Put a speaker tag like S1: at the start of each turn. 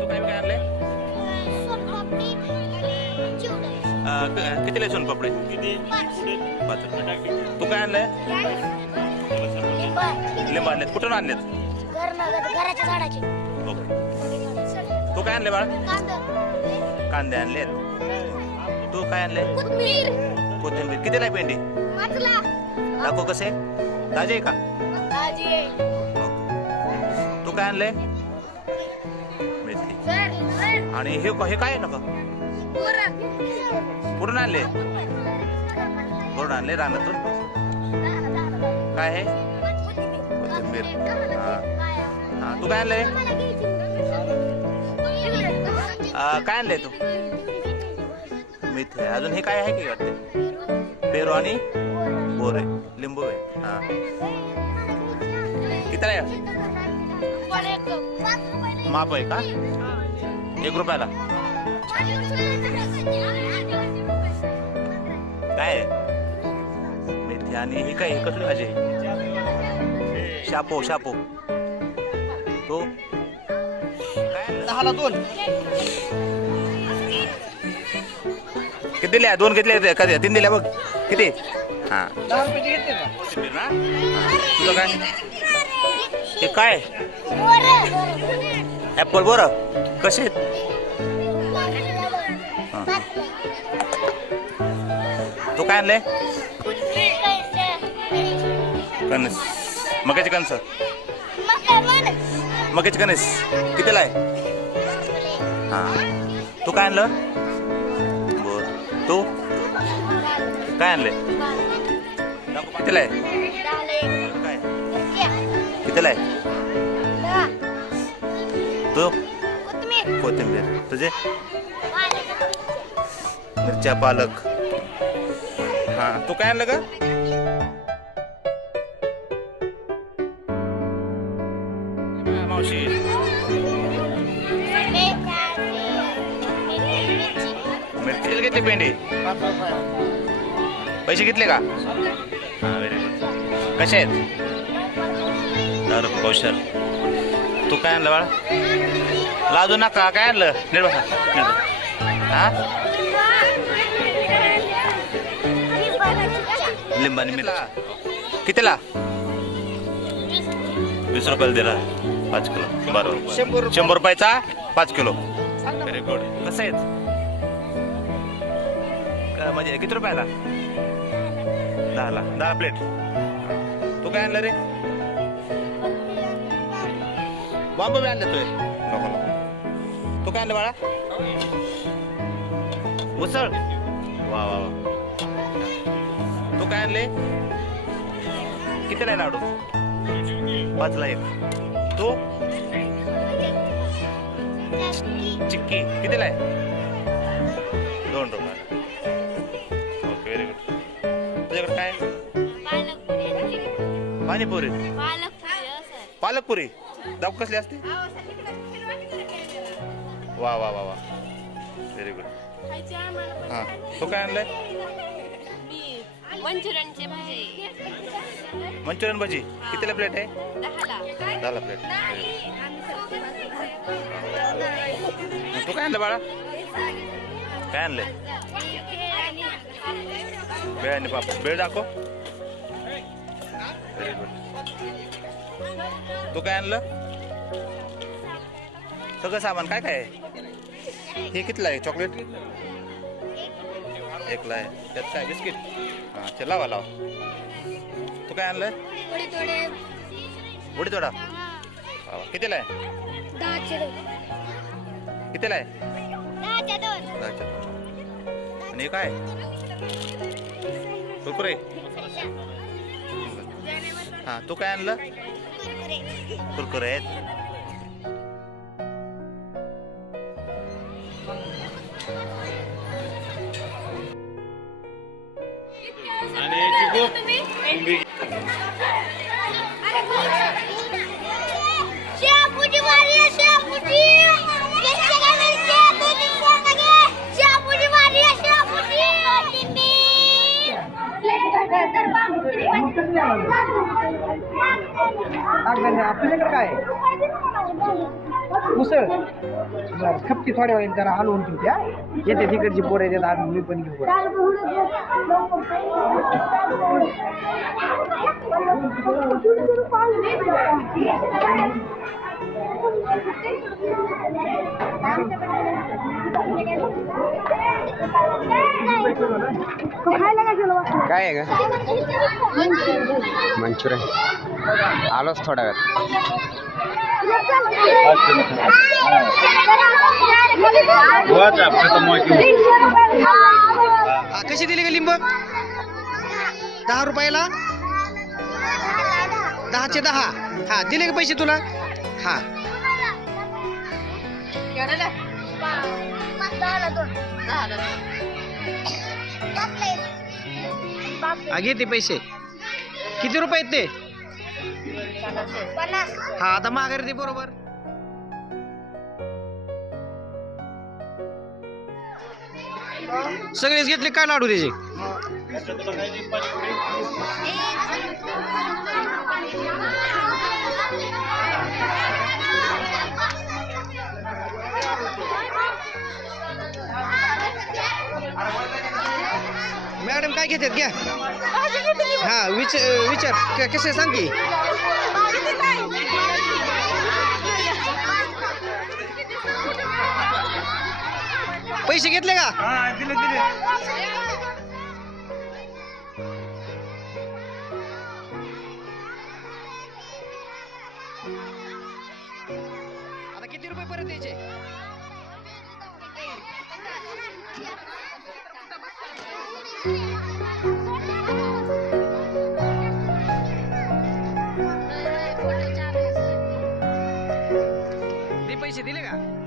S1: तू काय काय आणले किती लय सोनपापडे किती पाच रुपये तू काय आणलंय? लिंब आणलेत. कुठून आणलेत?
S2: घराच्या झाडाचे
S1: ओके तू काय आणले बाळ? कांदे आणलेत. तू काय आणले कोथिंबीर. कितीला आहे पेंडी दाखव कसे ताजे आहे का? तू काय आणले आणि हे हे काय आहे नका कुठून आणले. कुठून आणले रानातून? काय आहे? कोथिंबीर. हा. तू काय आणले काय आणले तू? मेथी आहे. अजून हे काय आहे की वाटते? पेरू आणि बोरे लिंबू आहे. हा. किती आहे? माप आहे का? एक रुपयाला. काय? मेथी आणि ही काय? कसली भाजी आहे? शापो शापो. तो?
S3: दहाला दोन.
S1: किती दिल्या दोन घेतले का तीन दिल्या बघ. किती? हा. हा. तुझं काय? हे काय? ऍपल बरं? कसे. तू काय आणलंय? कणस. मकाची कणस? मकाची कणस. कितीला आहे? हा. तू काय आणलं? बर. तू? काय आणले कितीला आहे? काय कितीला आहे? तू कोथिंबीर. तुझे मिरच्या पालक. हा तू काय आणलं का मावशी. मिरची. घेतली पेंडी पैसे घेतले का? हा व्हेरी गुड कसे आहेत? कौशल. तू काय आणलं बाळा? लाजू नका काय आणलं? बसा. हा? लिंबानी मिरची कितीला? वीस रुपयाला दिला. पाच किलो. बरोबर
S3: शंभर रुपये.
S1: शंभर रुपयाचा? पाच किलो. व्हेरी गुड कसं आहेत? म्हणजे किती रुपयाला? दहाला. दहा प्लेट. तू काय आणलं रे? बांबू बी आणलं नको तू काय आणलं बाळा? उसळ. वा वा वा. तू काय आणले? कितीला आहे लाडू? पाचला एक. तू? चिक्की. कितीला आहे? दोन रुपये. ओके व्हेरी गुड तुझ्याकडे काय? पाणीपुरी. पालकपुरी दाब कसली असते? वा वा वा वा. व्हेरी गुड हां. तू काय आणलंय?
S2: मंचुरियनचे भाजी.
S1: मंचुरियन भजी. कितीला प्लेट आहे?
S2: दहाला.
S1: प्लेट तू काय आणलं बाळा? काय आणलंय? बेळ आणि पापड. बेळ दाखव. व्हेरी गुड तू काय आणलं? सगळं सामान. काय काय आहे? हे कितलं आहे? चॉकलेट? एकला आहे. त्यात काय? बिस्किट? हां ते लावा लावा. तू काय आणलं
S2: आहे
S1: उडी तोडा कितीला आहे? कितीला आहे?
S2: दहाच्या दोन.
S1: आणि हे काय? कुरकुरे? हा तू काय आणलं? कुरकुरे. आहेत
S3: आणि आपल्याकडे काय? आहे?
S4: उसळ. बरं खपती थोड्या वेळेत जरा हलवून ठेवते द्या येते तिकडची पोरं येतात आम्ही मी पण घेऊ
S5: काय आहे का? मंचुरियन. आलोच थोड्या वेळात.
S4: हा कशी दिली का लिंब? दहा रुपयाला? दहाचे दहा. हा दिले का पैसे तुला? हा. हा घे ते पैसे. किती रुपये आहेत ते? हा आता माघारी दे बरोबर. सगळेच घेतले काय लाडू त्याचे? मॅडम काय घेतात? घ्या. हा विच विचार. कसे सांग की? पैसे घेतले का? आता पैसे दिले का?